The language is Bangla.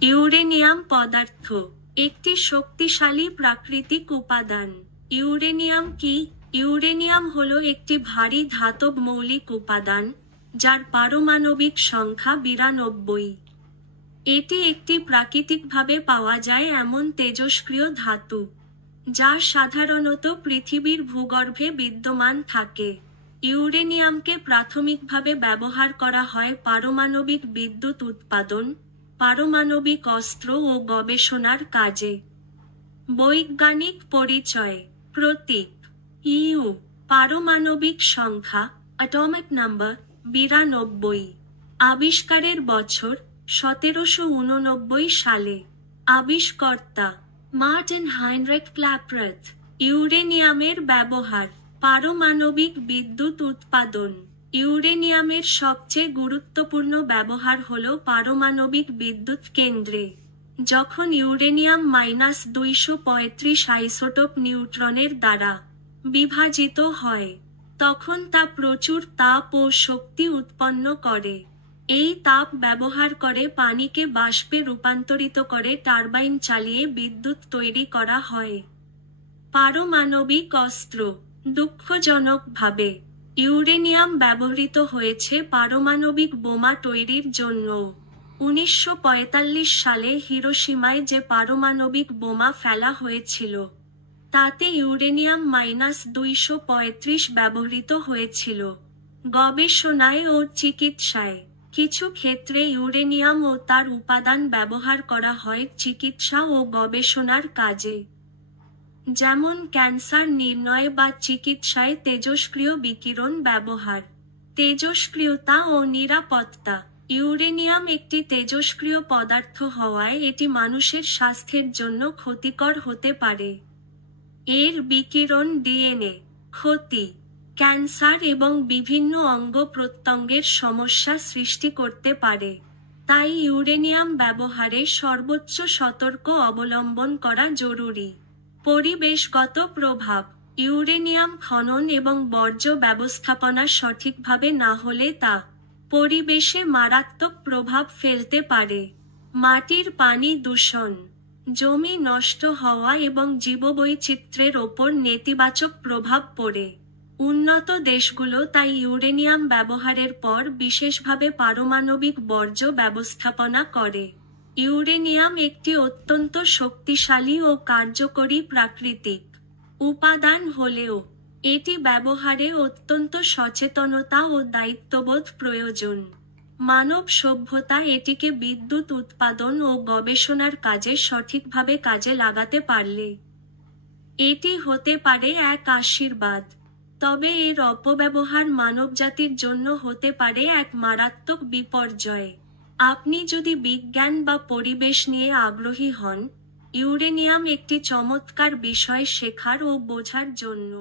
ইউরেনিয়াম পদার্থ একটি শক্তিশালী প্রাকৃতিক উপাদান। ইউরেনিয়াম কি? ইউরেনিয়াম হলো একটি ভারী ধাতব মৌলিক উপাদান, যার পারমাণবিক সংখ্যা 92। এটি একটি প্রাকৃতিকভাবে পাওয়া যায় এমন তেজস্ক্রিয় ধাতু, যা সাধারণত পৃথিবীর ভূগর্ভে বিদ্যমান থাকে। ইউরেনিয়ামকে প্রাথমিকভাবে ব্যবহার করা হয় পারমাণবিক বিদ্যুৎ উৎপাদন, পারমাণবিক অস্ত্র ও গবেষণার কাজে। বৈজ্ঞানিক পরিচয়। প্রতীক ইউ। পারমাণবিক সংখ্যা অ্যাটমিক নাম্বার 92। আবিষ্কারের বছর 1789 সালে। আবিষ্কর্তা মার্টিন হাইনরিখ ক্ল্যাপরাথ। ইউরেনিয়ামের ব্যবহার পারমাণবিক বিদ্যুৎ উৎপাদন। ইউরেনিয়ামের সবচেয়ে গুরুত্বপূর্ণ ব্যবহার হল পারমাণবিক বিদ্যুৎ কেন্দ্রে। যখন ইউরেনিয়াম -235 আইসোটোপ নিউট্রনের দ্বারা বিভাজিত হয়, তখন তা প্রচুর তাপ ও শক্তি উৎপন্ন করে। এই তাপ ব্যবহার করে পানিকে বাষ্পে রূপান্তরিত করে টারবাইন চালিয়ে বিদ্যুৎ তৈরি করা হয়। পারমাণবিক অস্ত্র। দুঃখজনকভাবে, ইউরেনিয়াম ব্যবহৃত হয়েছে পারমাণবিক বোমা তৈরির জন্য। 1945 সালে হিরোশিমায় যে পারমাণবিক বোমা ফেলা হয়েছিল, তাতে ইউরেনিয়াম -235 ব্যবহৃত হয়েছিল। গবেষণায় ও চিকিৎসায়। কিছু ক্ষেত্রে ইউরেনিয়াম ও তার উপাদান ব্যবহার করা হয় চিকিৎসা ও গবেষণার কাজে, যেমন ক্যান্সার নির্ণয় বা চিকিৎসায় তেজস্ক্রিয় বিকিরণ ব্যবহার। তেজস্ক্রিয়তা ও নিরাপত্তা। ইউরেনিয়াম একটি তেজস্ক্রিয় পদার্থ হওয়ায় এটি মানুষের স্বাস্থ্যের জন্য ক্ষতিকর হতে পারে। এর বিকিরণ ডিএনএ ক্ষতি, ক্যান্সার এবং বিভিন্ন অঙ্গ প্রত্যঙ্গের সমস্যা সৃষ্টি করতে পারে। তাই ইউরেনিয়াম ব্যবহারে সর্বোচ্চ সতর্ক অবলম্বন করা জরুরি। পরিবেশগত প্রভাব। ইউরেনিয়াম খনন এবং বর্জ্য ব্যবস্থাপনা সঠিকভাবে না হলে তা পরিবেশে মারাত্মক প্রভাব ফেলতে পারে। মাটির পানি দূষণ, জমি নষ্ট হওয়া এবং জীববৈচিত্র্যের ওপর নেতিবাচক প্রভাব পড়ে। উন্নত দেশগুলো তাই ইউরেনিয়াম ব্যবহারের পর বিশেষভাবে পারমাণবিক বর্জ্য ব্যবস্থাপনা করে। ইউরেনিয়াম একটি অত্যন্ত শক্তিশালী ও কার্যকরী প্রাকৃতিক উপাদান হলেও এটি ব্যবহারে অত্যন্ত সচেতনতা ও দায়িত্ববোধ প্রয়োজন। মানব সভ্যতা এটিকে বিদ্যুৎ উৎপাদন ও গবেষণার কাজে সঠিকভাবে কাজে লাগাতে পারলে এটি হতে পারে এক আশীর্বাদ। তবে এর অপব্যবহার মানবজাতির জন্য হতে পারে এক মারাত্মক বিপর্যয়। আপনি যদি বিজ্ঞান বা পরিবেশ নিয়ে আগ্রহী হন, ইউরেনিয়াম একটি চমৎকার বিষয় শেখার ও বোঝার জন্য।